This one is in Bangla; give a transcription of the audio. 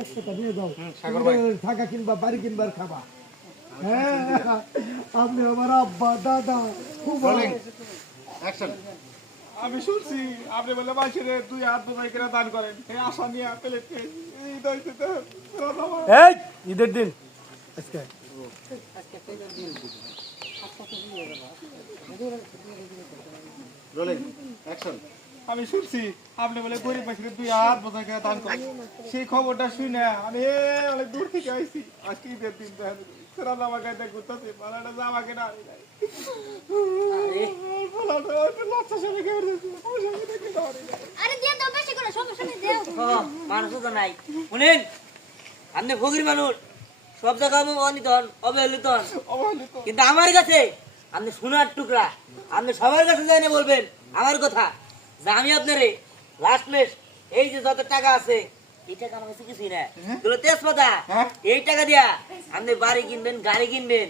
তেজপাতা নিয়ে যাও, সাগর ভাই। থাকা কিনবা বাড়ি কিনবার খাবা। হ্যাঁ, আপনি আমার আব্বা দাদা খুব ভালো। অ্যাকশন। আমি শুনছি আপনি বলে মাসের 2 হাত বোঝাই করে দান করেন এই আশা নিয়ে প্লেট এই ঈদের দিন আজকে রোলিং অ্যাকশন। আমি শুনছি আপনি বলে গরিব মাসের 2 হাত বোঝাই করে দান করেন সেই খবরটা শুনে আমি অনেক দূর থেকে আইছি আজকে ঈদের দিন সেরা জামা গাইতে ঘুরতেছি পালাটা জামা কেনা আমি নাই পালাটা লচ্ছা সাথে কেউ পয়সা কিনে কিনা আমি নাই আরে দিয়ে দাও বেশি করে সমস্যা নেই দেও মানুষ তো নাই শুনেন আপনি ফকির মানুষ সব জায়গায় অনিত হন অবহেলিত হন অবহেলিত কিন্তু আমার কাছে আপনি সোনার টুকরা আপনি সবার কাছে যাই না বলবেন আমার কথা যে আমি আপনারে লাস্ট মেশ এই যে যত টাকা আছে এই টাকা আমার কাছে কিছুই না এগুলো তেজপাতা হ্যাঁ? এই টাকা দিয়া আপনি বাড়ি কিনবেন গাড়ি কিনবেন